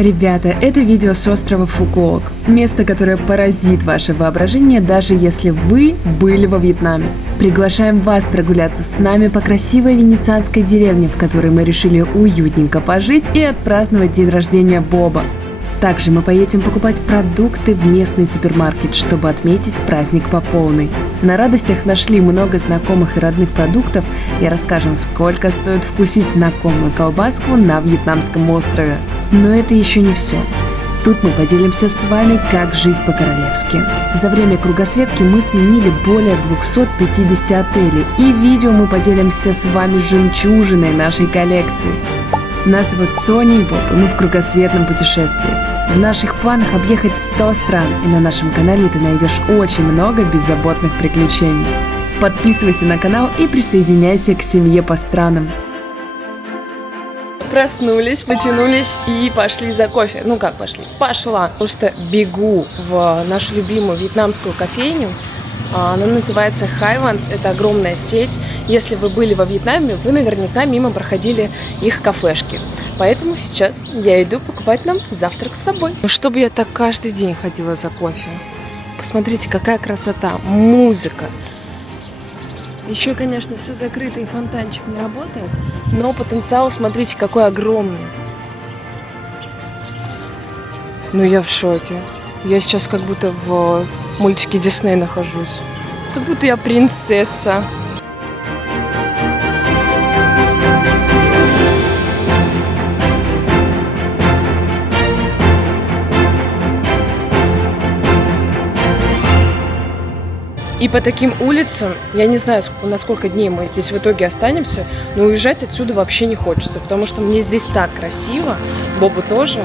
Ребята, это видео с острова Фукуок. Место, которое поразит ваше воображение, даже если вы были во Вьетнаме. Приглашаем вас прогуляться с нами по красивой венецианской деревне, в которой мы решили уютненько пожить и отпраздновать день рождения Боба. Также мы поедем покупать продукты в местный супермаркет, чтобы отметить праздник по полной. На радостях нашли много знакомых и родных продуктов и расскажем, сколько стоит вкусить знакомую колбаску на вьетнамском острове. Но это еще не все. Тут мы поделимся с вами, как жить по-королевски. За время кругосветки мы сменили более 250 отелей, и в видео мы поделимся с вами жемчужиной нашей коллекции. Нас зовут Соня и Боб, и мы в кругосветном путешествии. В наших планах объехать 100 стран, и на нашем канале ты найдешь очень много беззаботных приключений. Подписывайся на канал и присоединяйся к семье по странам. Проснулись, потянулись и пошли за кофе. Ну как пошли? Пошла. Просто бегу в нашу любимую вьетнамскую кофейню. Она называется Highlands, это огромная сеть. Если вы были во Вьетнаме, вы наверняка мимо проходили их кафешки. Поэтому сейчас я иду покупать нам завтрак с собой. Ну, чтобы я так каждый день ходила за кофе. Посмотрите, какая красота, музыка. Еще, конечно, все закрыто и фонтанчик не работает, но потенциал, смотрите, какой огромный. Ну, я в шоке. Я сейчас как будто в мультике Дисней нахожусь. Как будто я принцесса. И по таким улицам, я не знаю, на сколько дней мы здесь в итоге останемся, но уезжать отсюда вообще не хочется, потому что мне здесь так красиво, Бобу тоже.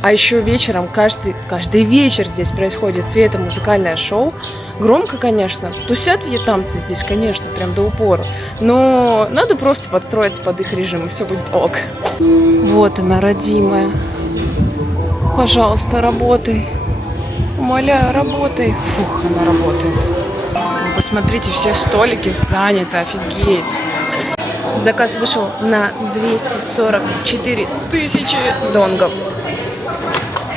А еще вечером, каждый вечер здесь происходит цветомузыкальное шоу. Громко, конечно, тусят вьетнамцы здесь, конечно, прям до упора. Но надо просто подстроиться под их режим, и все будет ок. Вот она, родимая. Пожалуйста, работай. Умоляю, работай. Фух, она работает. Посмотрите, все столики заняты, офигеть. Заказ вышел на 244 тысячи донгов.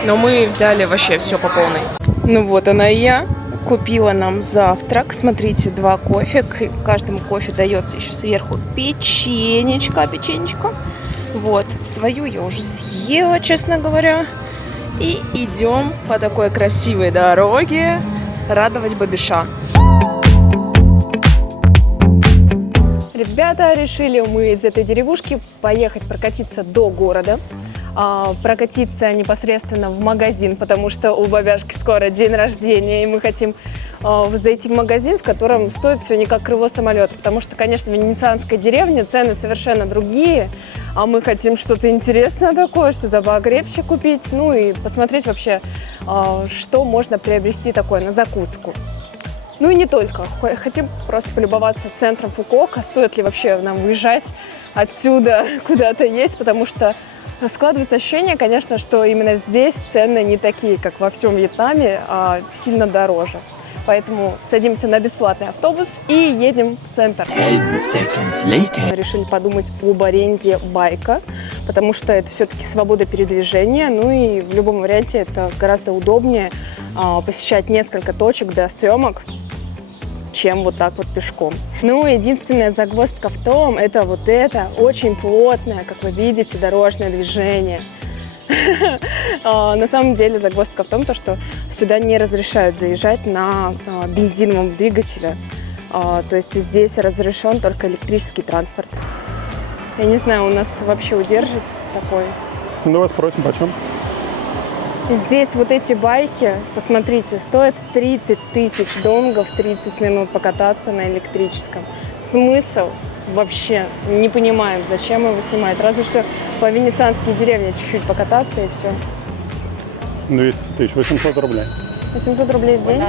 Но мы взяли вообще все по полной. Ну вот она и я. Купила нам завтрак. Смотрите, 2 кофе. К каждому кофе дается еще сверху печенечко. Вот, свою я уже съела, честно говоря. И идем по такой красивой дороге радовать бабиша. Ребята, решили мы из этой деревушки поехать прокатиться до города. Прокатиться непосредственно в магазин, потому что у бабяшки скоро день рождения, и мы хотим зайти в магазин, в котором стоит все не как крыло самолета, потому что, конечно, в венецианской деревне цены совершенно другие, а мы хотим что-то интересное такое, что-то покрепче купить, ну и посмотреть вообще, что можно приобрести такое на закуску. Ну и не только. Хотим просто полюбоваться центром Фукуока, стоит ли вообще нам уезжать отсюда куда-то есть, потому что складывается ощущение, конечно, что именно здесь цены не такие, как во всем Вьетнаме, а сильно дороже. Поэтому садимся на бесплатный автобус и едем в центр. Мы решили подумать об аренде байка, потому что это все-таки свобода передвижения. Ну и в любом варианте это гораздо удобнее посещать несколько точек для съемок, чем вот так вот пешком. Ну, единственная загвоздка в том, это вот это очень плотное, как вы видите, дорожное движение. На самом деле загвоздка в том, что сюда не разрешают заезжать на бензиновом двигателе. То есть здесь разрешен только электрический транспорт. Я не знаю, у нас вообще удержит такой. Ну, вас спросим, почем? Здесь вот эти байки, посмотрите, стоят 30 тысяч донгов, 30 минут покататься на электрическом. Смысл? Вообще не понимаем, зачем его снимать. Разве что по венецианской деревне чуть-чуть покататься и все. 200 тысяч, 800 рублей. 800 рублей в день?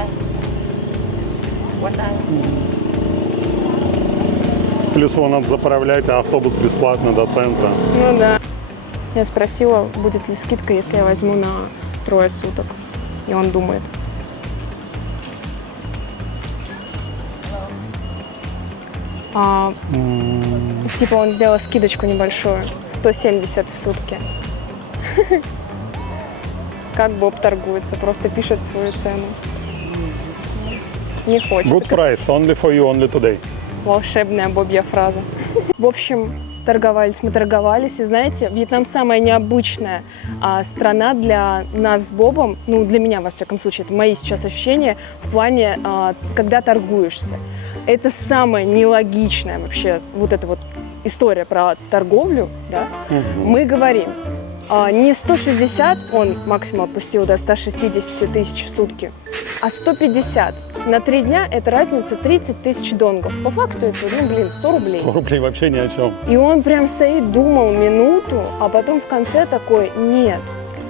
Плюс его надо заправлять, а автобус бесплатно до центра. Ну да. Я спросила, будет ли скидка, если я возьму на 3 суток. И он думает. Типа он сделал скидочку небольшую. 170 в сутки. как Боб торгуется, просто пишет свою цену. Не хочет. Good price, only for you, only today. Волшебная Бобья фраза. В общем, мы торговались. И знаете, Вьетнам самая необычная страна для нас с Бобом, ну, для меня, во всяком случае, это мои сейчас ощущения в плане, когда торгуешься. Это самая нелогичная вообще вот эта вот история про торговлю, да? Мы говорим, не 160, он максимум отпустил до 160 тысяч в сутки, а 150. На 3 дня это разница 30 тысяч донгов. По факту это, 100 рублей. 100 рублей вообще ни о чем. И он прям стоит, думал минуту, а потом в конце такой, нет,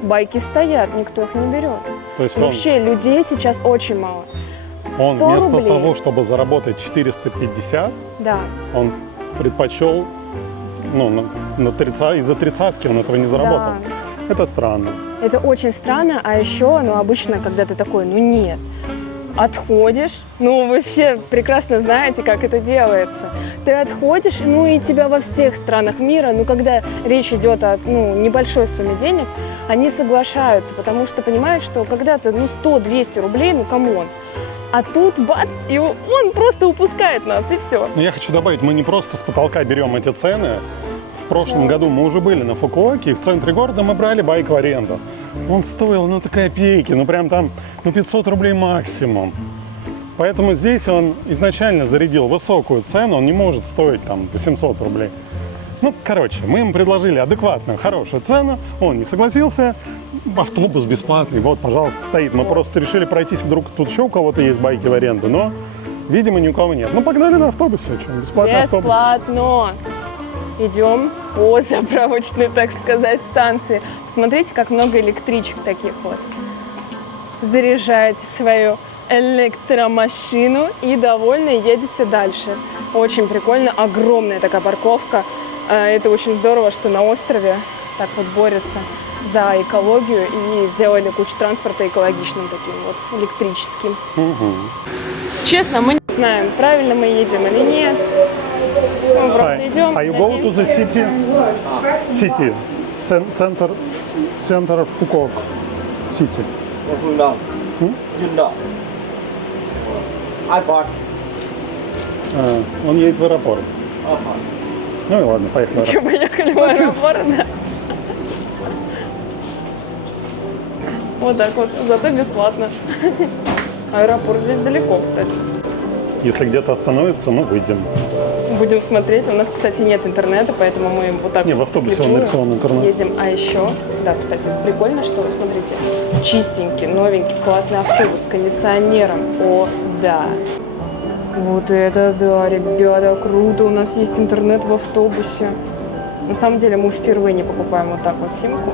байки стоят, никто их не берет. То есть вообще людей сейчас очень мало. Он 100 вместо рублей. того, чтобы заработать 450, Да. он предпочел, ну, из-за тридцатки он этого не заработал. Да. Это странно. Это очень странно, а еще, ну, обычно, когда ты такой, ну, нет, отходишь, ну, вы все прекрасно знаете, как это делается. Ты отходишь, ну, и тебя во всех странах мира, ну, когда речь идет о, ну, небольшой сумме денег, они соглашаются, потому что понимают, что когда-то, ну, 100-200 рублей, ну, камон. А тут бац, и он просто упускает нас, и все. Но я хочу добавить, мы не просто с потолка берем эти цены. В прошлом году мы уже были на Фукуоке, и в центре города мы брали байк в аренду. Он стоил, ну, такая копейки, ну, прям там, ну, 500 рублей максимум. Поэтому здесь он изначально зарядил высокую цену, он не может стоить там 800 рублей. Ну, короче, мы ему предложили адекватную, хорошую цену, он не согласился, автобус бесплатный, вот, пожалуйста, стоит. Мы просто решили пройтись, вдруг тут еще у кого-то есть байки в аренду, но, видимо, ни у кого нет. Ну, погнали на автобусе, что, бесплатный автобус. Бесплатно. Идем по заправочной, так сказать, станции. Посмотрите, как много электричек таких вот. Заряжаете свою электромашину и довольны едете дальше. Очень прикольно, огромная такая парковка. Это очень здорово, что на острове так вот борются за экологию и сделали кучу транспорта экологичным таким вот, электрическим. Честно, мы не знаем, правильно мы едем или нет. Мы просто идем. Are you go to the city? City. Center of Фукуок. City. Phương Đông, Dinh Đỏ, iPhone. Он едет в аэропорт. Ну и ладно, поехали. Че, поехали в аэропорт, да? Вот так вот, зато бесплатно. Аэропорт здесь далеко, кстати. Если где-то остановится, мы выйдем. Будем смотреть. У нас, кстати, нет интернета, поэтому мы вот так Не, в вот автобусе он вслепую нарисован интернет. едем. А еще, да, кстати, прикольно, что, смотрите, чистенький, новенький, классный автобус с кондиционером. О, да. Вот это да, ребята, круто. У нас есть интернет в автобусе. На самом деле мы впервые не покупаем вот так вот симку.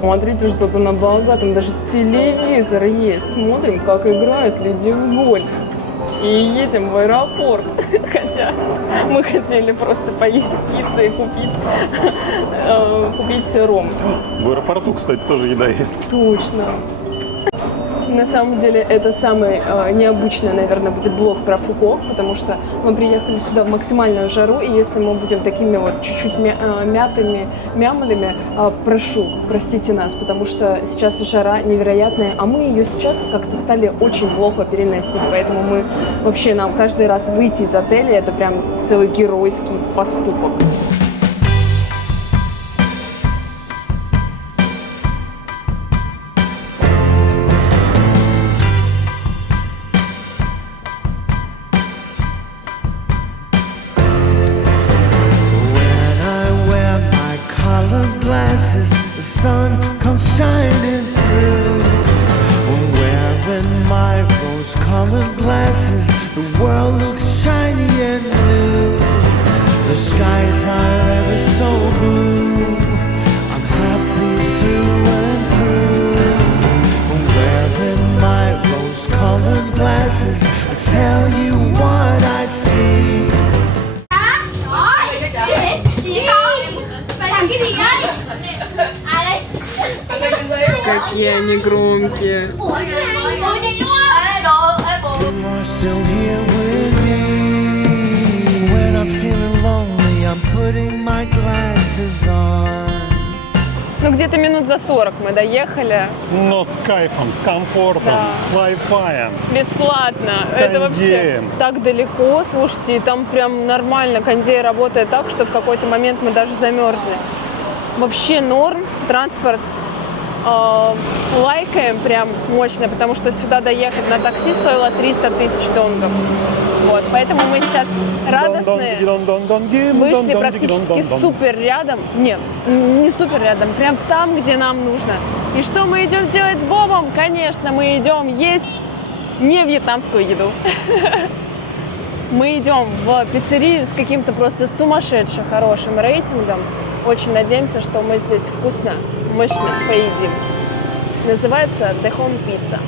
Смотрите, что-то на богатом, даже телевизор есть. Смотрим, как играют люди в гольф. И едем в аэропорт. Хотя мы хотели просто поесть пиццу и купить ром. В аэропорту, кстати, тоже еда есть. Точно. На самом деле это самый необычный, наверное, будет блог про Фукуок, потому что мы приехали сюда в максимальную жару, и если мы будем такими вот чуть-чуть мятыми мямлями, простите нас, потому что сейчас жара невероятная, а мы ее сейчас как-то стали очень плохо переносить, поэтому мы вообще, нам каждый раз выйти из отеля, это прям целый геройский поступок. Какие они громкие. Ну, где-то минут за 40 мы доехали. Но с кайфом, с комфортом, Да. с Wi-Fi. Бесплатно. С Это вообще кондеем. так далеко, слушайте, и там прям нормально кондей работает так, что в какой-то момент мы даже замерзли. Вообще норм, транспорт лайкаем прям мощно, потому что сюда доехать на такси стоило 300 тысяч донгов. Вот, поэтому мы сейчас радостные. Вышли практически супер рядом. Нет, не супер рядом, прям там, где нам нужно. И что мы идем делать с Бобом? Конечно, мы идем есть не вьетнамскую еду. Мы идем в пиццерию с каким-то просто сумасшедше хорошим рейтингом. Очень надеемся, что мы здесь вкусно, мощно поедим. Называется The Home Pizza.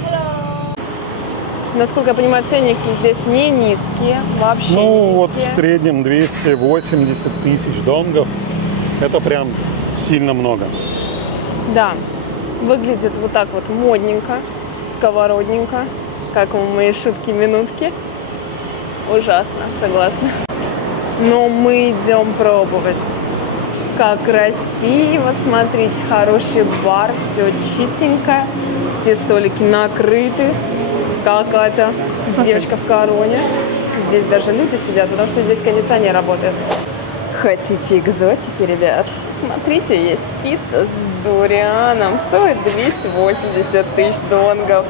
Насколько я понимаю, ценники здесь не низкие, вообще Ну, не вот низкие. в среднем 280 тысяч донгов. Это прям сильно много. Да, выглядит вот так вот модненько, сковородненько, как у моей шутки-минутки. Ужасно, согласна. Но мы идем пробовать. Как красиво, смотрите, хороший бар, все чистенько, все столики накрыты. Какая-то девочка в короне. Здесь даже люди сидят, потому что здесь кондиционер работает. Хотите экзотики, ребят? Смотрите, есть пицца с дурианом. Стоит 280 тысяч донгов.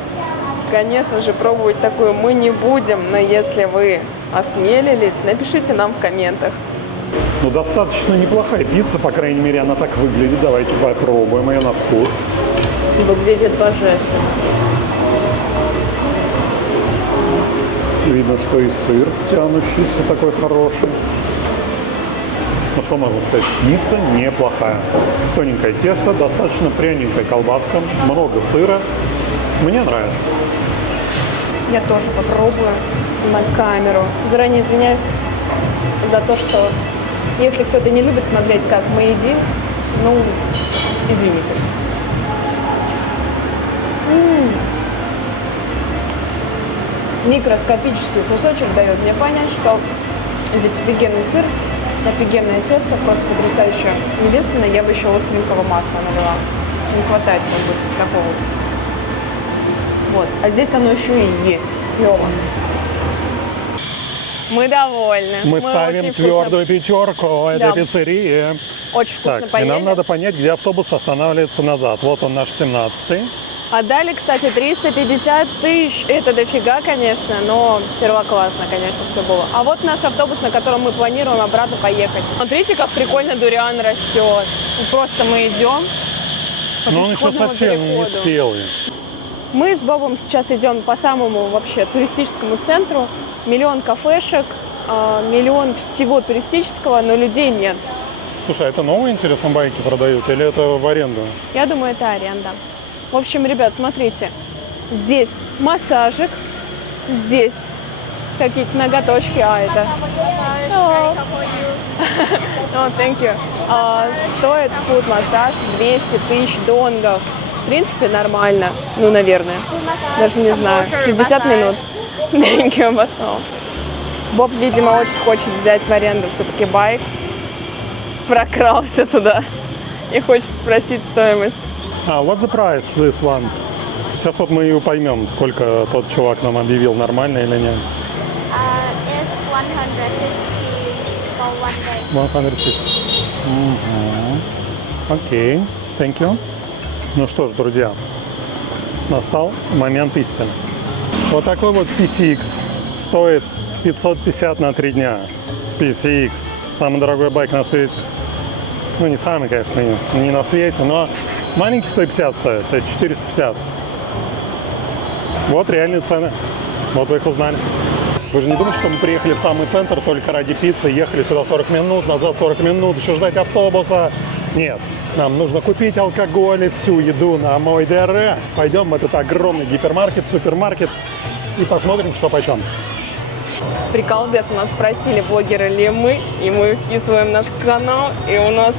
Конечно же, пробовать такую мы не будем, но если вы осмелились, напишите нам в комментах. Ну, достаточно неплохая пицца, по крайней мере, она так выглядит. Давайте попробуем ее на вкус. Выглядит божественно. Видно, что и сыр тянущийся такой хороший. Ну, что можно сказать? Пицца неплохая. Тоненькое тесто, достаточно пряненькая колбаска, много сыра. Мне нравится. Я тоже попробую на камеру. Заранее извиняюсь за то, что если кто-то не любит смотреть, как мы едим, ну, извините. Микроскопический кусочек дает мне понять, что здесь офигенный сыр, офигенное тесто, просто потрясающее. Единственное, я бы еще остренького масла налила. Не хватает как бы такого. Вот. А здесь оно еще и есть. Клево. Мы довольны. Мы ставим очень твердую пятерку этой Да. пиццерии. Очень вкусно Так, и поели. нам надо понять, где автобус останавливается назад. Вот он наш 17-й. Отдали, кстати, 350 тысяч. Это дофига, конечно, но первоклассно, конечно, все было. А вот наш автобус, на котором мы планируем обратно поехать. Смотрите, как прикольно дуриан растет. Просто мы идем по Но он еще пешеходному совсем не переходу. спелый. Мы с Бобом сейчас идем по самому вообще туристическому центру. Миллион кафешек, миллион всего туристического, но людей нет. Слушай, а это новые, интересно, байки продают или это в аренду? Я думаю, это аренда. В общем, ребят, смотрите. Здесь массажик, здесь какие-то ноготочки, это... Oh, thank you. Стоит фуд-массаж 200 тысяч донгов. В принципе, нормально. Ну, наверное. Даже не знаю. 60 минут. Thank you, but no. Боб, видимо, очень хочет взять в аренду все-таки байк. Прокрался туда и хочет спросить стоимость. What's the price this one? Сейчас вот мы и поймем, сколько тот чувак нам объявил, нормально или нет. It's 150 for one day. 150. Окей, thank you. Ну что ж, друзья, настал момент истины. Вот такой вот PCX стоит 550 на 3 дня. PCX, самый дорогой байк на свете. Ну, не самый, конечно, не на свете, но маленький 150 стоит, то есть 450. Вот реальные цены. Вот вы их узнали. Вы же не думаете, что мы приехали в самый центр только ради пиццы, ехали сюда 40 минут, назад 40 минут, еще ждать автобуса? Нет. Нам нужно купить алкоголь и всю еду на мой ДР. Пойдем в этот огромный гипермаркет, супермаркет и посмотрим, что почем. Приколдес, у нас спросили, блогеры ли мы, и мы вписываем наш канал, и у нас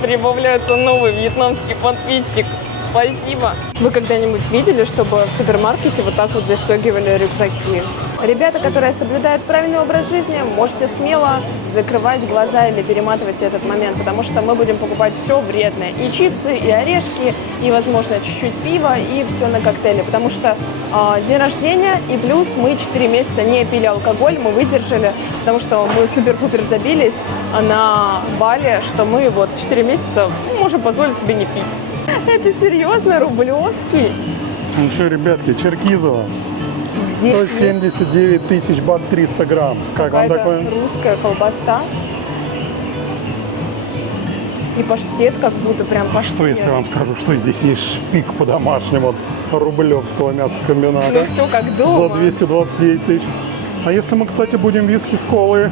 прибавляется новый вьетнамский подписчик. Спасибо. Вы когда-нибудь видели, чтобы в супермаркете вот так вот застегивали рюкзаки? Ребята, которые соблюдают правильный образ жизни, можете смело закрывать глаза или перематывать этот момент, потому что мы будем покупать все вредное. И чипсы, и орешки, и, возможно, чуть-чуть пива, и все на коктейле. Потому что день рождения, и плюс мы 4 месяца не пили алкоголь, мы выдержали, потому что мы супер-пупер забились на Бали, что мы вот 4 месяца можем позволить себе не пить. Это серьезно, Рублевский? Ну что, ребятки, Черкизово. Здесь 179 тысяч бат 300 грамм. Как вам такое? Русская колбаса. И паштет, как будто прям паштет. Что, если я вам скажу, что здесь есть шпик по-домашнему от Рублевского мясокомбината? Ну все как дома. За 229 тысяч. А если мы, кстати, будем виски с колой?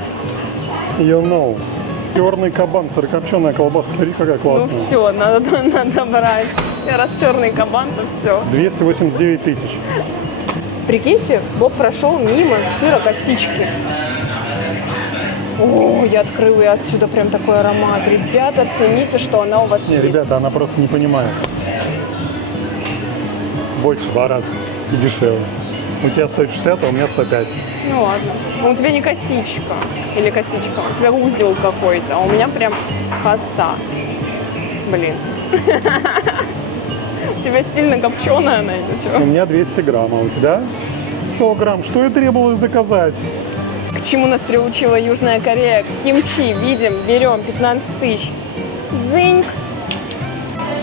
You know. Черный кабан, сырокопченая колбаска. Смотрите, какая классная. Ну все, надо брать. Раз черный кабан, то все. 289 тысяч. Прикиньте, Боб прошел мимо сыра косички. О, я открыла, и отсюда прям такой аромат. Ребята, цените, что она у вас Не, есть. ребята, она просто не понимает. Больше в 2 раза и дешевле. У тебя стоит 60, а у меня 105. Ну ладно. Но у тебя не косичка. Или косичка. У тебя узел какой-то. А у меня прям коса. Блин. У тебя сильно копченая она или У что? меня 200 грамм, а у тебя 100 грамм. Что и требовалось доказать? К чему нас приучила Южная Корея? К кимчи. Видим, берем 15 тысяч. Дзыньк.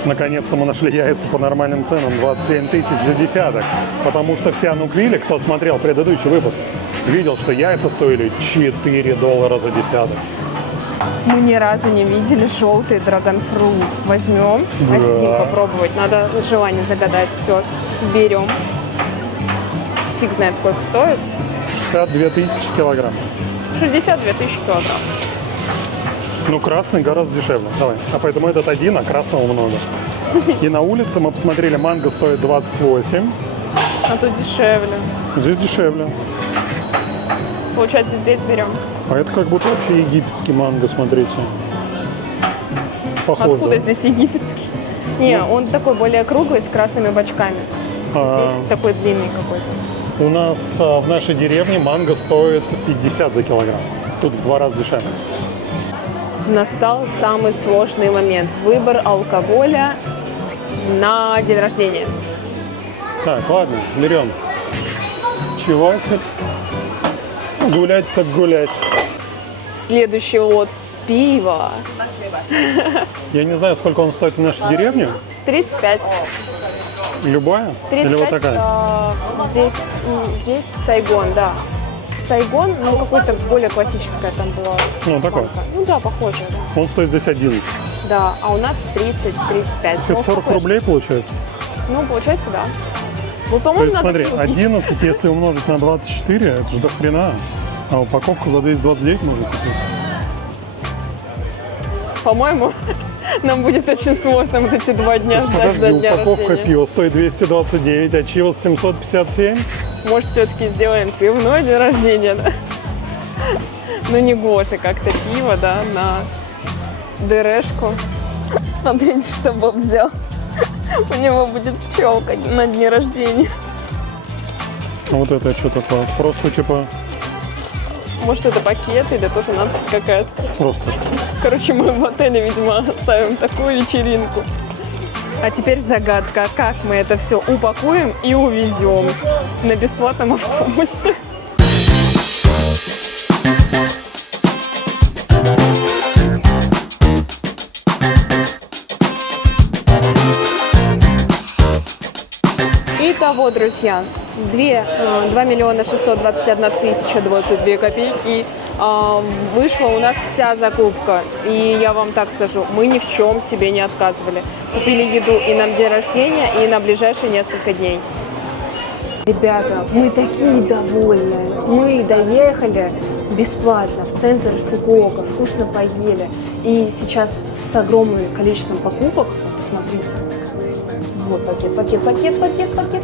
Наконец-то мы нашли яйца по нормальным ценам. 27 тысяч за десяток. Потому что все нуквили, кто смотрел предыдущий выпуск, видел, что яйца стоили $4 за десяток. Мы ни разу не видели желтый драгонфрут. Возьмем один попробовать. Надо желание загадать. Все, берем. Фиг знает, сколько стоит. 62 тысячи килограмм. 62 тысячи килограмм. Ну, красный гораздо дешевле. Давай. А поэтому этот один, а красного много. И на улице мы посмотрели, манго стоит 28. А тут дешевле. Здесь дешевле. Получается, здесь берем. А это как будто вообще египетский манго, смотрите. Похоже. Откуда да? здесь египетский? Не, он такой более круглый, с красными бочками. Здесь такой длинный какой-то. У нас в нашей деревне манго стоит 50 за килограмм. Тут в 2 раза дешевле. Настал самый сложный момент. Выбор алкоголя на день рождения. Так, ладно, берем чевасик. Гулять так гулять. Следующий лот. Пиво. Я не знаю, сколько он стоит в нашей деревне. 35. Любая? Или 35. вот такая? Здесь есть Сайгон, да. Сайгон, ну какое-то более классическое там было. Ну, такое. марка. Ну да, похоже, да. Он стоит здесь 11. Да, а у нас 30-35. Это 40 рублей получается? Ну, получается, да. Ну, То по-моему, есть, надо смотри, купить. 11, если умножить на 24, это же до хрена. А упаковку за 229 можно купить. По-моему, нам будет очень сложно вот эти 2 дня ждать Подожди, до дня упаковка рождения. пива стоит 229, а чивос 757. Может, все-таки сделаем пивной день рождения, да? Ну, не Гоша, как-то пиво, да, на ДРшку. Смотрите, что Боб взял. У него будет пчелка на дне рождения. А вот это что такое? Просто типа, Может, это пакет или тоже надпись какая-то. просто. Короче, мы в отеле, видимо, оставим такую вечеринку. А теперь загадка, как мы это все упакуем и увезем на бесплатном автобусе. Итого, друзья, 2 миллиона 621 тысяча 22 копейки вышла у нас вся закупка. И я вам так скажу, мы ни в чем себе не отказывали. Купили еду и на день рождения, и на ближайшие несколько дней. Ребята, мы такие довольные. Мы доехали бесплатно в центр Фукуока, вкусно поели. И сейчас с огромным количеством покупок, посмотрите, вот пакет.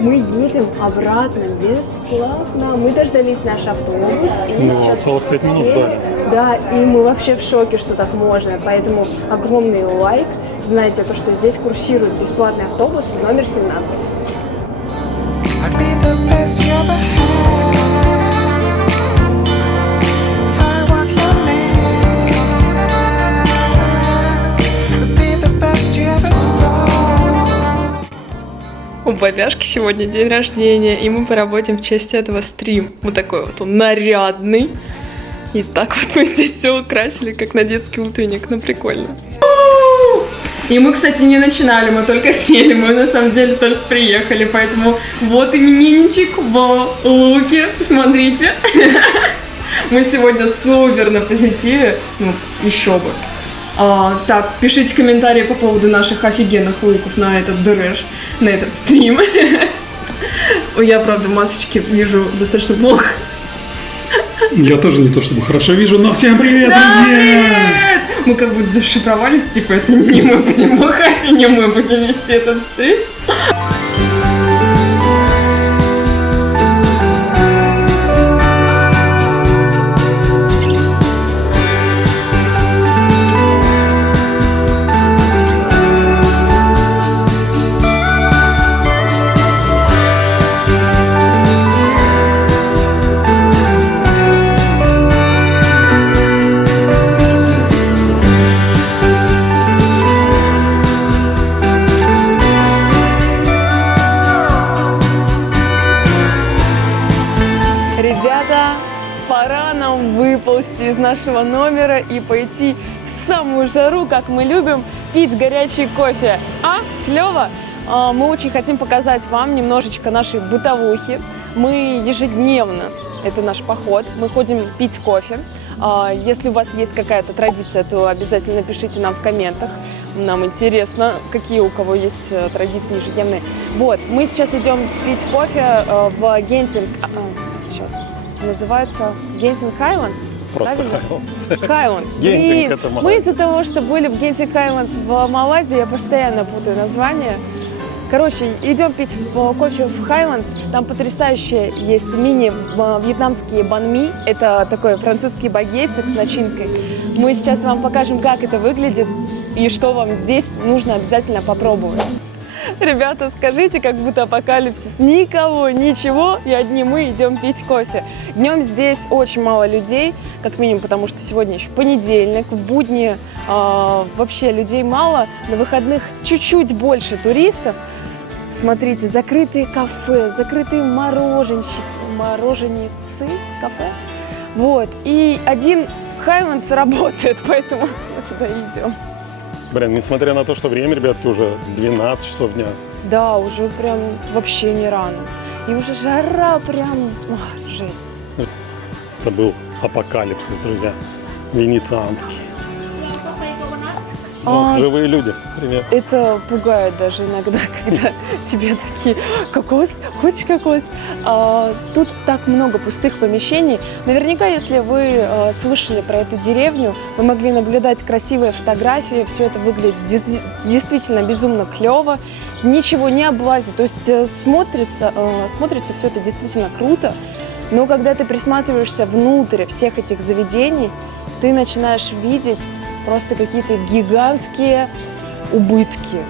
Мы едем обратно бесплатно. Мы дождались наш автобус. И Ну, сейчас целых 5 минут ждали. Да, и мы вообще в шоке, что так можно. Поэтому огромный лайк. Знаете, то, что здесь курсирует бесплатный автобус номер 17. I'd be the best you ever had. У Бабяшки сегодня день рождения, и мы поработаем в честь этого стрим. Вот такой вот он нарядный. И так вот мы здесь все украсили, как на детский утренник. Ну, прикольно. И мы, кстати, не начинали, мы только сели, мы на самом деле только приехали, поэтому вот именинничек в луке, смотрите. Мы сегодня супер на позитиве, ну, еще бы. Так, пишите комментарии по поводу наших офигенных луков на этот трэш, на этот стрим. Я, правда, масочки вижу достаточно плохо. Я тоже не то чтобы хорошо вижу, но всем привет, Да, друзья! привет! Мы как будто зашифровались, типа, это не мы будем махать, и не мы будем вести этот стрим. Ребята, пора нам выползти из нашего номера и пойти в самую жару, как мы любим, пить горячий кофе. А, клево? Мы очень хотим показать вам немножечко нашей бытовухи. Мы ежедневно, это наш поход, мы ходим пить кофе. Если у вас есть какая-то традиция, то обязательно напишите нам в комментах. Нам интересно, какие у кого есть традиции ежедневные. Вот, мы сейчас идем пить кофе в Гентинг. Сейчас называется Гентинг Хайлендс. Просто Хайлендс. Хайлендс. Гентинг это Малайзия. Мы из-за того, что были в Гентинг Хайлендс в Малайзии, я постоянно путаю название. Короче, идем пить кофе в Хайлендс. Там потрясающие есть мини-вьетнамские банми. Это такой французский багетик с начинкой. Мы сейчас вам покажем, как это выглядит и что вам здесь нужно обязательно попробовать. Ребята, скажите, как будто апокалипсис. Никого, ничего, и одни мы идем пить кофе. Днем здесь очень мало людей, как минимум, потому что сегодня еще понедельник, в будни вообще людей мало, на выходных чуть-чуть больше туристов. Смотрите, закрытые кафе, закрытые мороженщики, мороженицы, кафе. Вот, и один Хайлендс работает, поэтому мы туда идем. Блин, несмотря на то, что время, ребятки, уже 12 часов дня. Да, уже прям вообще не рано. И уже жара прям, жесть. Это был апокалипсис, друзья, венецианский. Живые люди, привет. Это пугает даже иногда, когда тебе такие: кокос, хочешь кокос? Тут так много пустых помещений. Наверняка, если вы слышали про эту деревню, вы могли наблюдать красивые фотографии. Все это выглядит действительно безумно клево. Ничего не облазит. То есть смотрится все это действительно круто. Но когда ты присматриваешься внутрь всех этих заведений, ты начинаешь видеть просто какие-то гигантские убытки.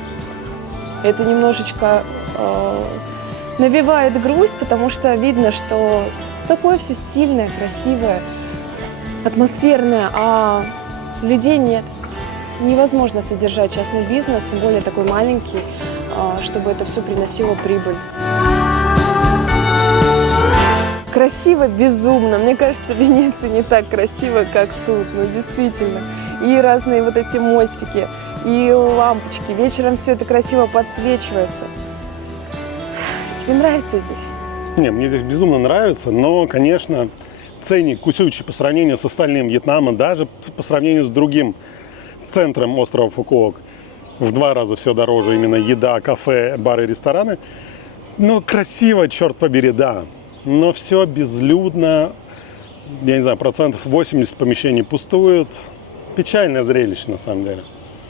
Это немножечко навевает грусть, потому что видно, что такое все стильное, красивое, атмосферное, а людей нет. Невозможно содержать частный бизнес, тем более такой маленький, чтобы это все приносило прибыль. Красиво безумно. Мне кажется, в Венеции не так красиво, как тут. Ну, действительно. И разные вот эти мостики, и лампочки. Вечером все это красиво подсвечивается. Тебе нравится здесь? Не, мне здесь безумно нравится, но, конечно, ценник кусючий по сравнению с остальным Вьетнамом, даже по сравнению с другим, с центром острова Фукуок. В 2 раза все дороже, именно еда, кафе, бары, рестораны. Ну, красиво, черт побери, да. Но все безлюдно, я не знаю, 80% помещений пустуют. Печальное зрелище, на самом деле.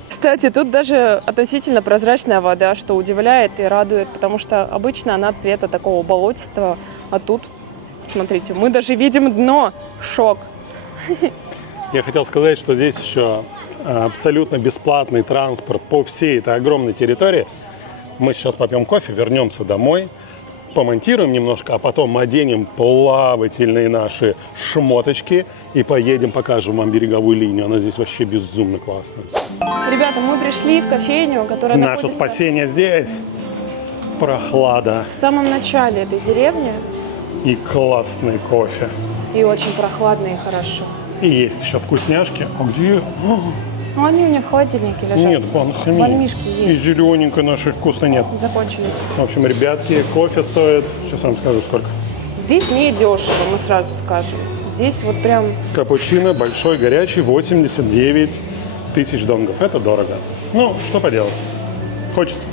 Кстати, тут даже относительно прозрачная вода, что удивляет и радует, потому что обычно она цвета такого болотистого, а тут, смотрите, мы даже видим дно. Шок. Я хотел сказать, что здесь еще абсолютно бесплатный транспорт по всей этой огромной территории. Мы сейчас попьем кофе, вернемся домой, помонтируем немножко, а потом оденем плавательные наши шмоточки и поедем, покажем вам береговую линию. Она здесь вообще безумно классная. Ребята, мы пришли в кофейню, которая Наше находится... спасение здесь. прохлада В самом начале этой деревни и классный кофе. и очень прохладно и хорошо. И есть еще вкусняшки. А где? Ну, они у меня в холодильнике лежат. Нет, банхами. Банмишки И есть. зелененькой нашей вкусной нет. Закончились. В общем, ребятки, кофе стоит, сейчас вам скажу сколько. Здесь не дешево, мы сразу скажем. Здесь вот прям Капучино большой, горячий, 89 тысяч донгов. Это дорого. Ну, что поделать. Хочется.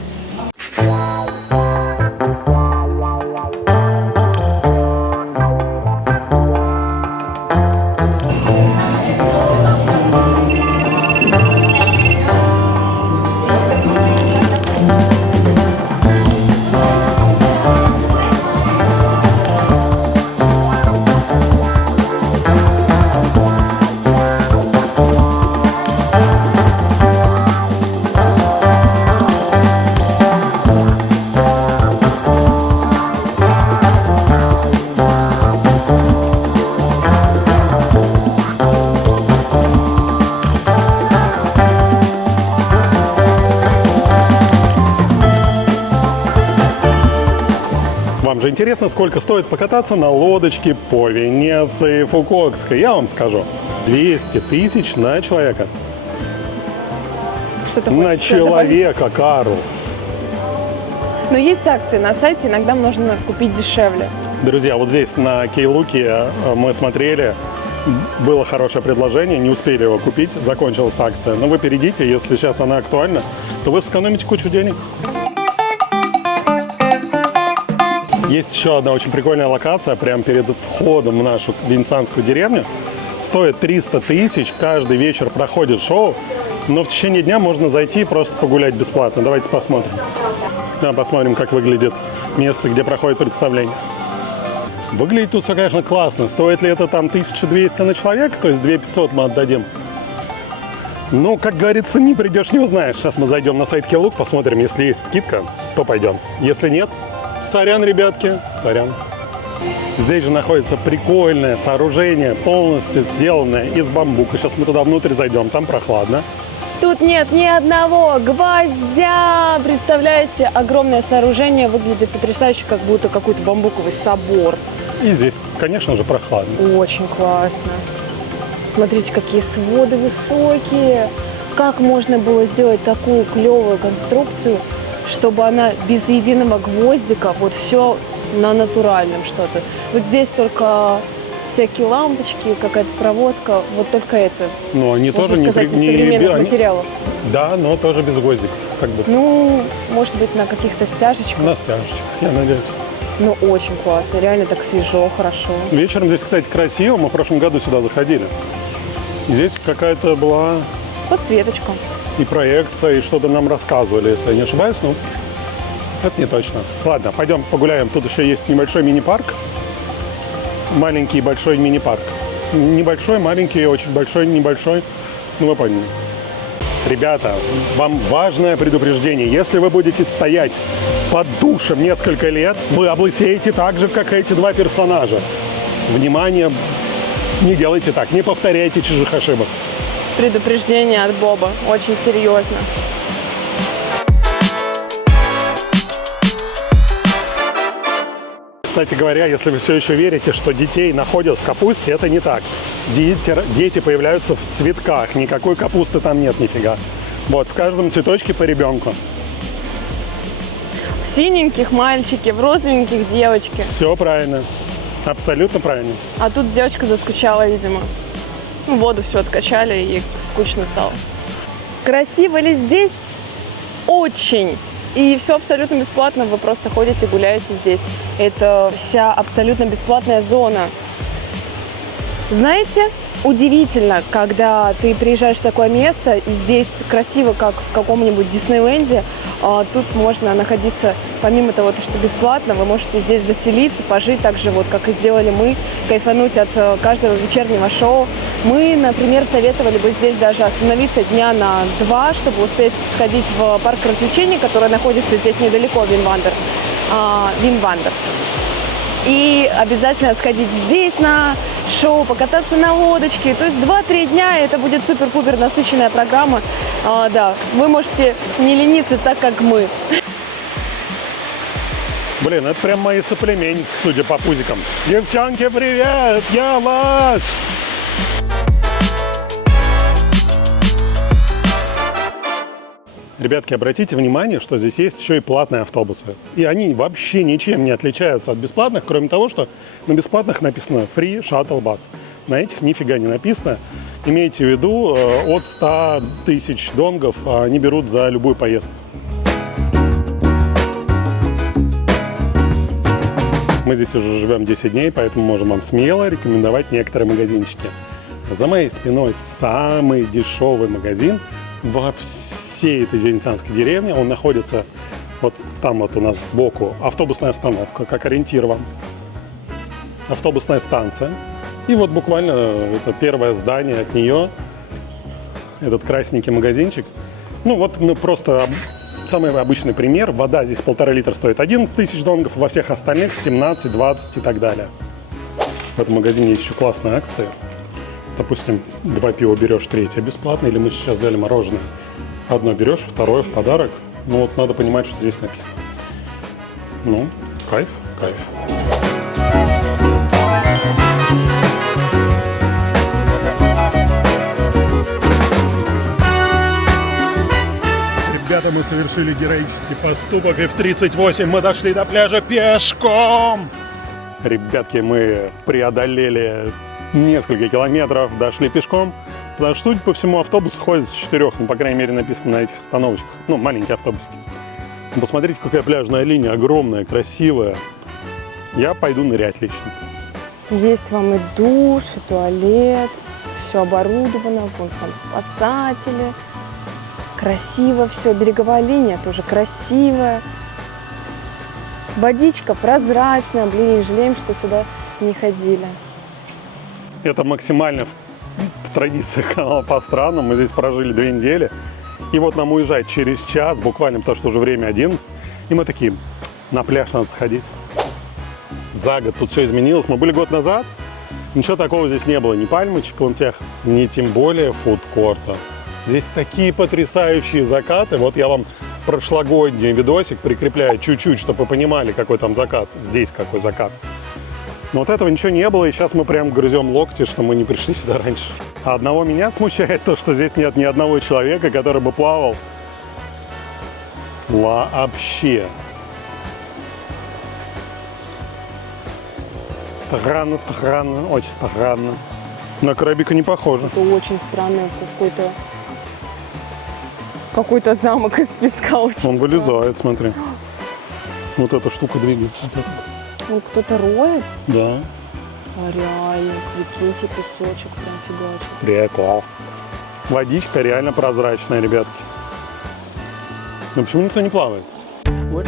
Вам же интересно, сколько стоит покататься на лодочке по Венеции Фукуокской? Я вам скажу. 200 тысяч на человека. что-то На хочется добавить. человека, Карл. Но есть акции на сайте, иногда можно купить дешевле. Друзья, вот здесь на Кейлуке мы смотрели, было хорошее предложение, не успели его купить, закончилась акция. Но вы перейдите, если сейчас она актуальна, то вы сэкономите кучу денег. Есть еще одна очень прикольная локация, прямо перед входом в нашу венецианскую деревню. Стоит 300 тысяч, каждый вечер проходит шоу, но в течение дня можно зайти и просто погулять бесплатно. Давайте посмотрим. Да, посмотрим, как выглядит место, где проходит представление. Выглядит тут все, конечно, классно. Стоит ли это там 1200 на человека, то есть 2500 мы отдадим? Ну, как говорится, не придешь, не узнаешь. Сейчас мы зайдем на сайт Кейлук, посмотрим, если есть скидка, то пойдем. Если нет, сорян, ребятки, сорян. Здесь же находится прикольное сооружение, полностью сделанное из бамбука. Сейчас мы туда внутрь зайдем, там прохладно. Тут нет ни одного гвоздя. Представляете, огромное сооружение выглядит потрясающе, как будто какой-то бамбуковый собор. И здесь, конечно же, прохладно. Очень классно. Смотрите, какие своды высокие. Как можно было сделать такую клевую конструкцию, чтобы она без единого гвоздика, вот все на натуральном что-то. Вот здесь только всякие лампочки, какая-то проводка, вот только это. Но они Можно тоже сказать, из не современных они- материалов. Да, но тоже без гвоздиков, как бы. Ну, может быть, на каких-то стяжечках. На стяжечках, я надеюсь. Ну, очень классно, реально так свежо, хорошо. Вечером здесь, кстати, красиво. Мы в прошлом году сюда заходили. Здесь какая-то была Подсветочка. и проекция, и что-то нам рассказывали, если я не ошибаюсь. Ну, это не точно. Ладно, пойдем погуляем. Тут еще есть небольшой мини-парк. Маленький и большой мини-парк. Небольшой, маленький, очень большой, небольшой. Ну, вы поняли. Ребята, вам важное предупреждение. Если вы будете стоять под душем несколько лет, вы облысеете так же, как эти два персонажа. Внимание, не делайте так, не повторяйте чужих ошибок. Предупреждение от Боба, очень серьезно. Кстати говоря, если вы все еще верите, что детей находят в капусте, это не так. Дети появляются в цветках, никакой капусты там нет нифига. Вот, в каждом цветочке по ребенку. В синеньких мальчики, в розовеньких девочки. Все правильно, абсолютно правильно. А тут девочка заскучала, видимо. Ну, воду все откачали, и ей скучно стало. Красиво ли здесь? Очень. И все абсолютно бесплатно, вы просто ходите, гуляете здесь. Это вся абсолютно бесплатная зона. Знаете, удивительно, когда ты приезжаешь в такое место, и здесь красиво, как в каком-нибудь Диснейленде, тут можно находиться, помимо того, что бесплатно, вы можете здесь заселиться, пожить так же, вот, как и сделали мы, кайфануть от каждого вечернего шоу. Мы, например, советовали бы здесь даже остановиться дня на 2, чтобы успеть сходить в парк развлечений, который находится здесь недалеко, Винвандерс. И обязательно сходить здесь на шоу, покататься на лодочке. То есть 2-3 дня, это будет супер-пупер насыщенная программа. Да, вы можете не лениться так, как мы. Блин, это прям мои соплеменницы, судя по пузикам. Девчонки, привет! Я ваш! Ребятки, обратите внимание, что здесь есть еще и платные автобусы. И они вообще ничем не отличаются от бесплатных, кроме того, что на бесплатных написано Free Shuttle Bus. На этих нифига не написано. Имейте в виду, от 100 тысяч донгов они берут за любую поездку. Мы здесь уже живем 10 дней, поэтому можем вам смело рекомендовать некоторые магазинчики. За моей спиной самый дешевый магазин во всей этой венецианской деревне. Он находится вот там вот у нас сбоку. Автобусная остановка, как ориентир вам. Автобусная станция. И вот буквально это первое здание от нее. Этот красненький магазинчик. Ну вот просто самый обычный пример. Вода здесь 1,5 литра стоит 11 тысяч донгов, во всех остальных 17, 20 и так далее. В этом магазине есть еще классные акции. Допустим, 2 пива берешь, 3 бесплатно. Или мы сейчас взяли мороженое. Одно берешь, второе в подарок. Ну вот надо понимать, что здесь написано. Ну, кайф, кайф. Ребята, мы совершили героический поступок, и в 38 мы дошли до пляжа пешком. Ребятки, мы преодолели несколько километров, дошли пешком. Потому что, судя по всему, автобус ходит с 4, ну, по крайней мере, написано на этих остановочках. Ну, маленькие автобусики. Посмотрите, какая пляжная линия, огромная, красивая. Я пойду нырять лично. Есть вам и душ, и туалет, все оборудовано, вон там спасатели. Красиво все, береговая линия тоже красивая. Водичка прозрачная, блин, жалеем, что сюда не ходили. Это максимально в традициях канала по странам. Мы здесь прожили 2 недели. И вот нам уезжать через час, буквально, потому что уже время 11. И мы такие, на пляж надо сходить. За год тут все изменилось. Мы были год назад, ничего такого здесь не было. Ни пальмочек вон тех, ни тем более фудкорта. Здесь такие потрясающие закаты. Вот я вам прошлогодний видосик прикрепляю чуть-чуть, чтобы вы понимали, какой там закат. Здесь какой закат. Но вот этого ничего не было, и сейчас мы прям грызем локти, что мы не пришли сюда раньше. А одного меня смущает то, что здесь нет ни одного человека, который бы плавал вообще. Странно, очень странно. На крабика не похоже. Это очень странный какой-то замок из песка. Очень Он вылезает, смотри. Вот эта штука двигается. Он кто-то роет? Да. А реально, прикиньте, песочек прям фигачит. Прикол. Водичка реально прозрачная, ребятки. Но почему никто не плавает?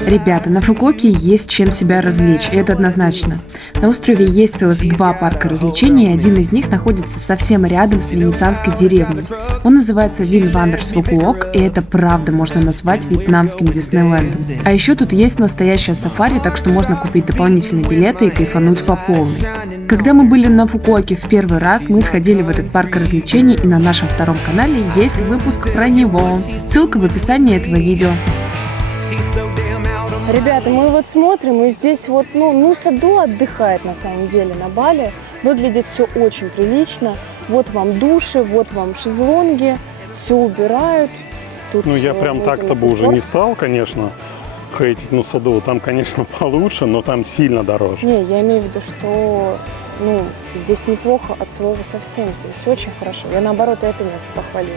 Ребята, на Фукуоке есть чем себя развлечь, и это однозначно. На острове есть целых 2 парка развлечений, и один из них находится совсем рядом с венецианской деревней. Он называется Вин Вандерс Фукуок, и это правда можно назвать вьетнамским Диснейлендом. А еще тут есть настоящее сафари, так что можно купить дополнительные билеты и кайфануть по полной. Когда мы были на Фукуоке в первый раз, мы сходили в этот парк развлечений, и на нашем 2-м канале есть выпуск про него. Ссылка в описании этого видео. Ребята, мы вот смотрим, и здесь вот, ну саду отдыхает на самом деле на Бали. Выглядит все очень прилично. Вот вам души, вот вам шезлонги, все убирают. Тут ну, я прям так-то бы уже не стал, конечно, хейтить Нусаду. Там, конечно, получше, но там сильно дороже. Не, я имею в виду, что здесь неплохо от слова совсем. Здесь очень хорошо. Я, наоборот, это место похвалю.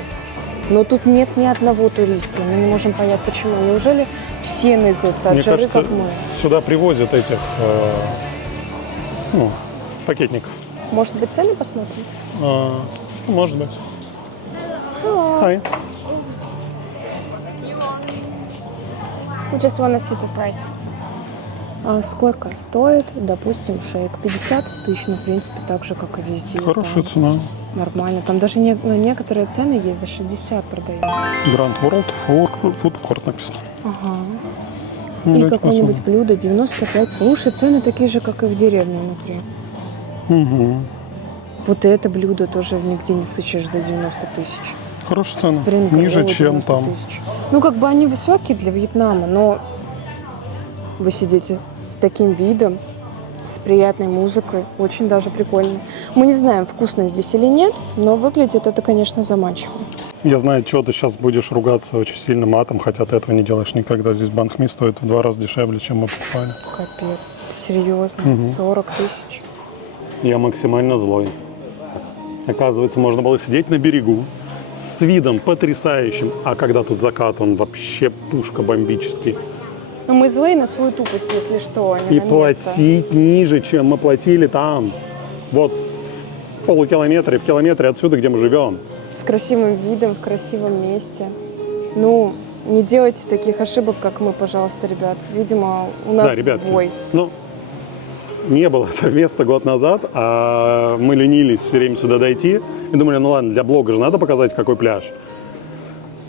Но тут нет ни одного туриста. Мы не можем понять, почему. Неужели все ныкаются от жары, кажется, как мы? Сюда привозят этих пакетников. Может быть, цены посмотрим? Может быть. Hi. We just wanna see the price. Сколько стоит, допустим, шейк? 50 тысяч, в принципе, так же, как и везде. Хорошая цена. Нормально. Там даже некоторые цены есть, за 60 продают. Grand World Food Court написано. Ага. Ну, и какое-нибудь блюдо 95. Слушай, цены такие же, как и в деревне внутри. Угу. Вот это блюдо тоже нигде не сычешь за 90 тысяч. Хорошая цена. Спринг Ниже, ролл чем 90 там. тысяч. Ну, как бы они высокие для Вьетнама, но вы сидите с таким видом, с приятной музыкой. Очень даже прикольно. Мы не знаем, вкусно здесь или нет, но выглядит это, конечно, заманчиво. Я знаю, что ты сейчас будешь ругаться очень сильно матом, хотя ты этого не делаешь никогда. Здесь Бanh Ми стоит в 2 раза дешевле, чем мы покупали. Капец, ты серьезно? 40 тысяч. Я максимально злой. Оказывается, можно было сидеть на берегу с видом потрясающим. А когда тут закат, он вообще пушка бомбический. Но мы злые на свою тупость, если что, а не И на место. платить ниже, чем мы платили там. Вот в полукилометре, в километре отсюда, где мы живем. С красивым видом, в красивом месте. Ну, не делайте таких ошибок, как мы, пожалуйста, ребят. Видимо, у нас Да, ребятки, сбой. ну, не было этого места год назад, а мы ленились все время сюда дойти. И думали, ну ладно, для блога же надо показать, какой пляж.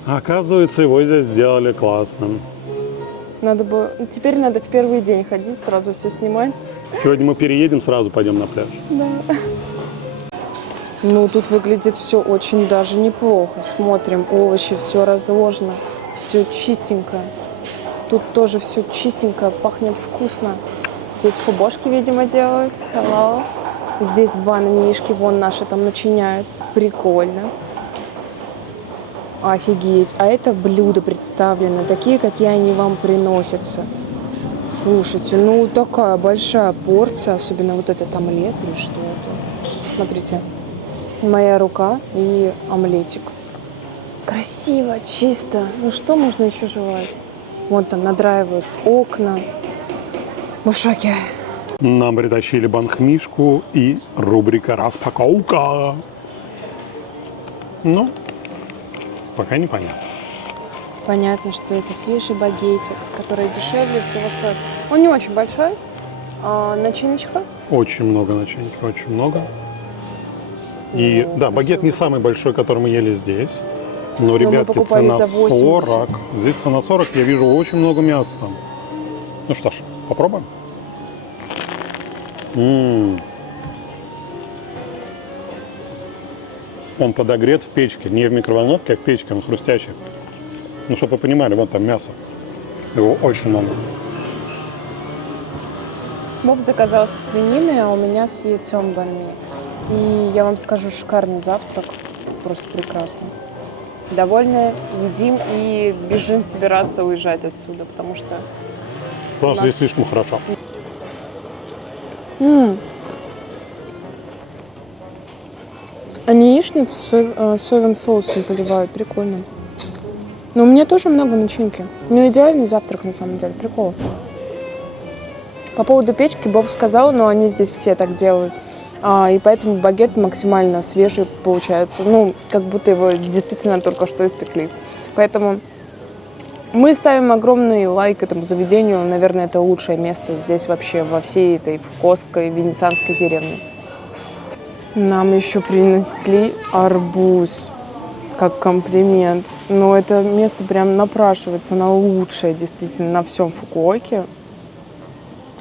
А оказывается, его здесь сделали классным. Надо бы... Теперь надо в первый день ходить, сразу все снимать. Сегодня мы переедем, сразу пойдем на пляж. Да. Ну, тут выглядит все очень даже неплохо. Смотрим, овощи, все разложено, все чистенько. Тут тоже все чистенько, пахнет вкусно. Здесь фубошки, видимо, делают. Hello. Здесь бананишки, вон наши там начиняют. Прикольно. Офигеть. А это блюда представлены, такие, какие они вам приносятся. Слушайте, ну такая большая порция, особенно вот этот омлет или что это. Смотрите. Моя рука и омлетик. Красиво, чисто. Ну что можно еще желать? Вон там надраивают окна. Мы в шоке. Нам притащили банхмишку и рубрика «Распаковка». Ну, пока непонятно. Понятно, что это свежий багетик, который дешевле всего стоит. Он не очень большой. Начиночка. Очень много начинки, очень много. И да, багет не самый большой, который мы ели здесь. Но, ребятки, покупали цена за 80. 40. Здесь цена 40, я вижу очень много мяса там. Ну что ж, попробуем. Он подогрет в печке, не в микроволновке, а в печке, он хрустящий. Ну, чтобы вы понимали, вон там мясо. Его очень много. Боб заказал со свининой, а у меня с яйцом бanh ми. И я вам скажу, шикарный завтрак. Просто прекрасно. Довольны, едим и бежим собираться уезжать отсюда, потому что... Потому что здесь слишком хорошо. Они яичницу соевым соусом поливают. Прикольно. Но у меня тоже много начинки. Ну, идеальный завтрак, на самом деле. Прикол. По поводу печки Боб сказал, но они здесь все так делают. И поэтому багет максимально свежий получается. Ну, как будто его действительно только что испекли. Поэтому мы ставим огромный лайк этому заведению. Наверное, это лучшее место здесь вообще во всей этой фукокской венецианской деревне. Нам еще принесли арбуз как комплимент. Но это место прям напрашивается на лучшее действительно на всем Фукуоке.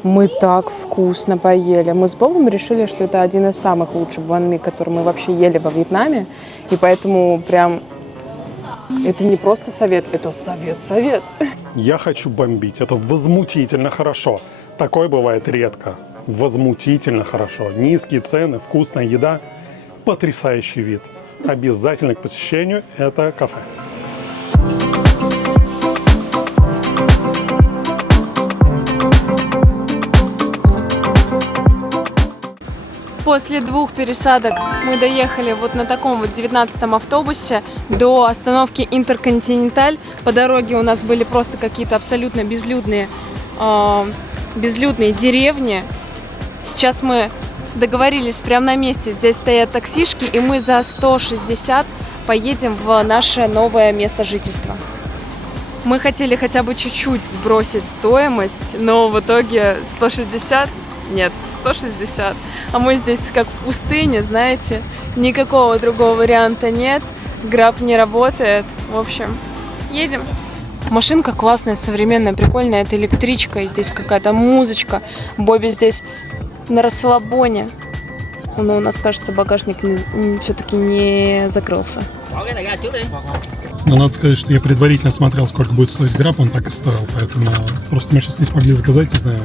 Мы так вкусно поели. Мы с Бобом решили, что это один из самых лучших бanh ми, который мы вообще ели во Вьетнаме. И поэтому прям это не просто совет, это совет. Я хочу бомбить. Это возмутительно хорошо. Такое бывает редко. Возмутительно хорошо. Низкие цены, вкусная еда, потрясающий вид. Обязательно к посещению это кафе. После 2 пересадок мы доехали вот на таком вот 19-м автобусе до остановки Интерконтиненталь. По дороге у нас были просто какие-то абсолютно безлюдные деревни. Сейчас мы договорились прямо на месте. Здесь стоят таксишки, и мы за 160 поедем в наше новое место жительства. Мы хотели хотя бы чуть-чуть сбросить стоимость, но в итоге 160... Нет, 160. А мы здесь как в пустыне, знаете. Никакого другого варианта нет. Граб не работает. В общем, едем. Машинка классная, современная, прикольная. Это электричка, и здесь какая-то музычка. Бобби здесь на расслабоне. Но у нас, кажется, багажник все-таки не закрылся. Но надо сказать, что я предварительно смотрел, сколько будет стоить граб, он так и стоил. Поэтому просто мы сейчас не смогли заказать, не знаю,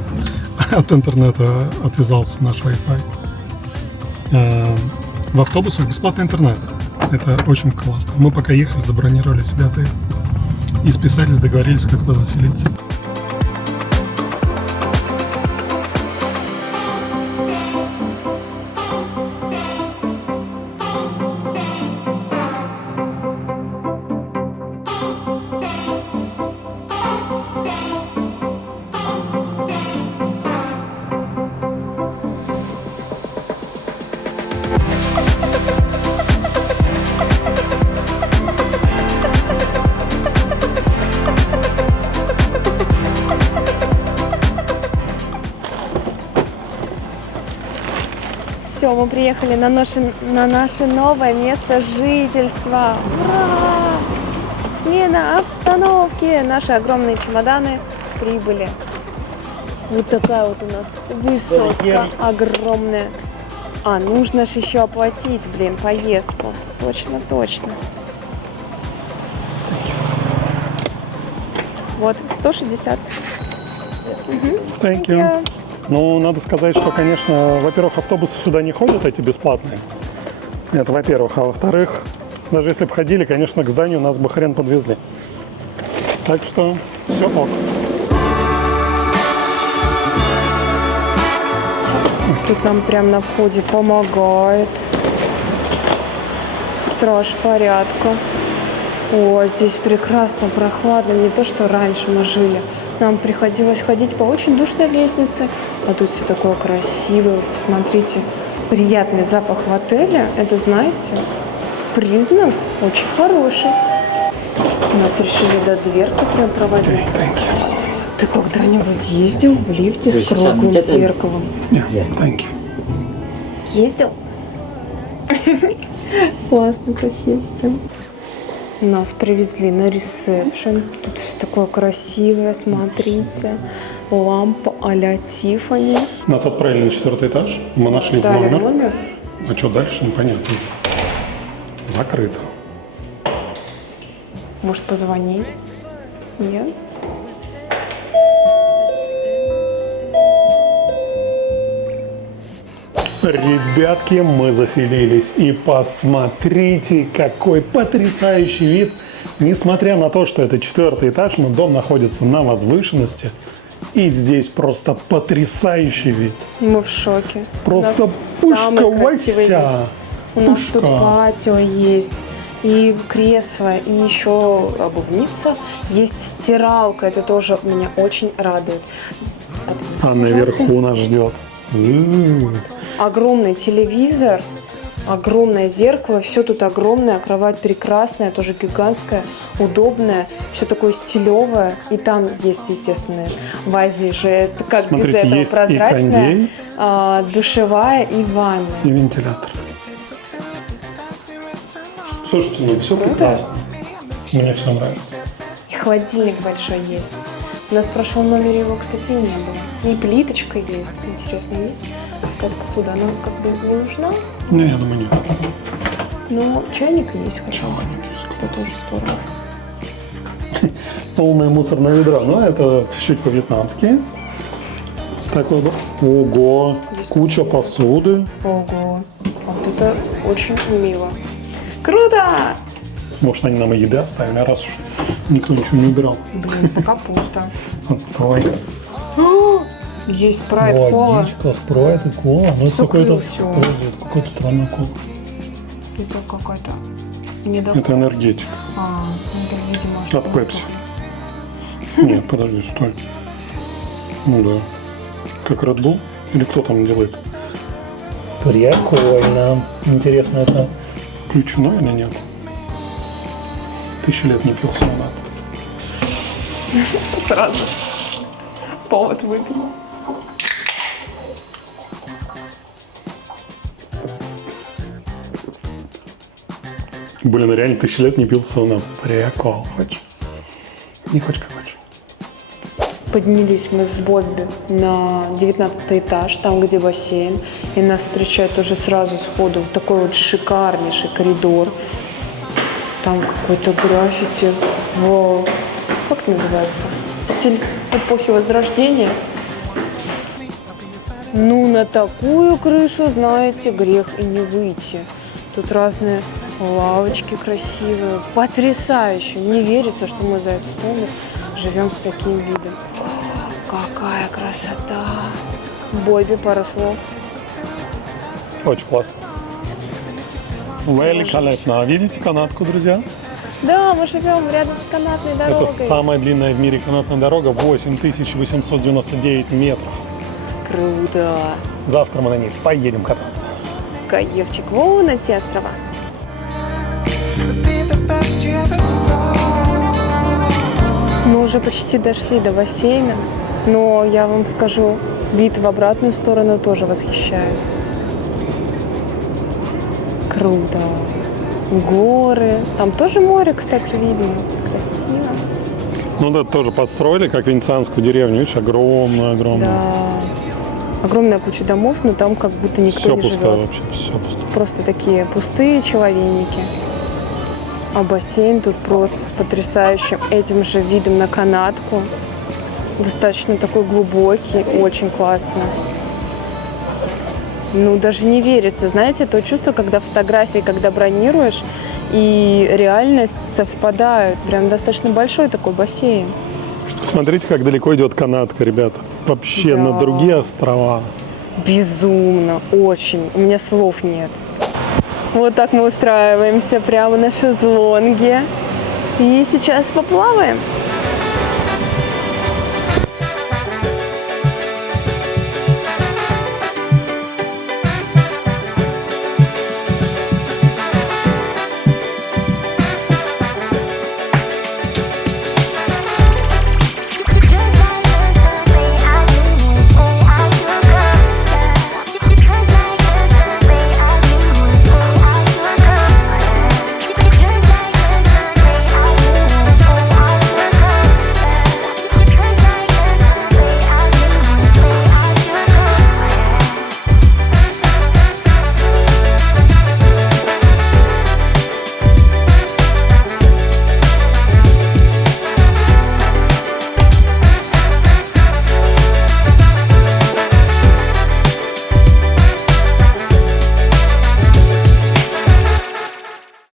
от интернета отвязался наш Wi-Fi. В автобусах бесплатный интернет. Это очень классно. Мы пока ехали, забронировали себе отель. И списались, договорились как-то заселиться. Все, мы приехали на наше новое место жительства. Ура! Смена обстановки. Наши огромные чемоданы прибыли. Вот такая вот у нас высотка огромная. А, нужно же еще оплатить, блин, поездку. Точно, точно. Вот, 160. Thank you. Ну, надо сказать, что, конечно, во-первых, автобусы сюда не ходят, эти бесплатные. Это во-первых. А во-вторых, даже если бы ходили, конечно, к зданию нас бы хрен подвезли. Так что все ок. Тут нам прям на входе помогает страж порядка. О, здесь прекрасно, прохладно. Не то, что раньше мы жили. Нам приходилось ходить по очень душной лестнице. А тут все такое красивое. Посмотрите, приятный запах в отеле. Это, знаете, признак очень хороший. Нас решили до дверки прям проводить. Ты когда-нибудь ездил в лифте с круглым зеркалом? Thank you. Ездил? Классно, красиво. Нас привезли на ресепшн. Тут все такое красивое, смотрите. Лампа а-ля Тиффани. Нас отправили на 4-й этаж. Мы нашли Дали номер. номер. А что дальше, непонятно. Закрыто. Может, позвонить? Нет? Ребятки, мы заселились. И посмотрите, какой потрясающий вид. Несмотря на то, что это 4-й этаж, но дом находится на возвышенности. И здесь просто потрясающий вид. Мы в шоке. Просто У нас пушка самый красивый вид. Вася. У нас тут Пушка. патио есть, и кресло, и еще обувница. Есть стиралка, это тоже меня очень радует. Ответьте, А пожалуйста. наверху нас ждет. Огромный телевизор, огромное зеркало, все тут огромное, кровать прекрасная, тоже гигантская, удобная, все такое стилевое. И там есть, естественно, в Азии же это как Смотрите, без этого есть и прозрачная, кондей. Душевая и ванна. И вентилятор. Слушайте, ну все прекрасно. Мне все нравится. И холодильник большой есть. У нас в прошлом номере его, кстати, не было. И плиточка есть. Интересно, есть какая-то посуда? Она как бы не нужна, Не, я думаю, нет. но чайник есть хотя бы. Это тоже здорово. Полное мусорное ведро. Но это чуть по-вьетнамски. Такой, ого, куча посуды. Ого, а вот это очень мило. Круто! Может, они нам и еды оставили, раз уж никто ничего не убирал. Блин, пока пусто. Отстой. Есть спрайт, кола. Водичка, спрайт и кола. Ну, это Всё какой-то, всё. подожди, это какой-то странный кола. Это какой-то недо... Это энергетик. Это, видимо, От Пепси. Нет, подожди, стой. Ну да. Как Red Bull? Или кто там делает? Прикольно. Интересно, это включено или нет? 1000 лет не пил сауна. Сразу повод выпить. Блин, реально 1000 лет не пил сауна. Прикол. Хочешь? Не хочешь, как хочешь. Поднялись мы с Бобби на 19 этаж, там, где бассейн. И нас встречает уже сразу сходу вот такой вот шикарнейший коридор. Там какой-то граффити. Вау. Как это называется? Стиль эпохи Возрождения. Ну, на такую крышу, знаете, грех и не выйти. Тут разные лавочки красивые. Потрясающе. Не верится, что мы за эту стоимость живем с таким видом. Какая красота. Бобби, пару слов. Очень классно. Великолепно. Видите канатку, друзья? Да, мы живем рядом с канатной дорогой. Это самая длинная в мире канатная дорога, 8899 метров. Круто. Завтра мы на ней поедем кататься. Каевчик. Вон эти острова. Мы уже почти дошли до бассейна, но я вам скажу, вид в обратную сторону тоже восхищает. Круто. Горы. Там тоже море, кстати, видно. Красиво. Ну да, тоже подстроили, как венецианскую деревню. Видишь, огромную. Да. Огромная куча домов, но там как будто никто Все не пустое живет. вообще, все пустое. Просто такие пустые человейники. А бассейн тут просто с потрясающим этим же видом на канатку. Достаточно такой глубокий, очень классно. Ну, даже не верится. Знаете, то чувство, когда фотографии, когда бронируешь, и реальность совпадают. Прям достаточно большой такой бассейн. Посмотрите, как далеко идет канатка, ребята. Вообще Да. на другие острова. Безумно, очень. У меня слов нет. Вот так мы устраиваемся прямо на шезлонге. И сейчас поплаваем.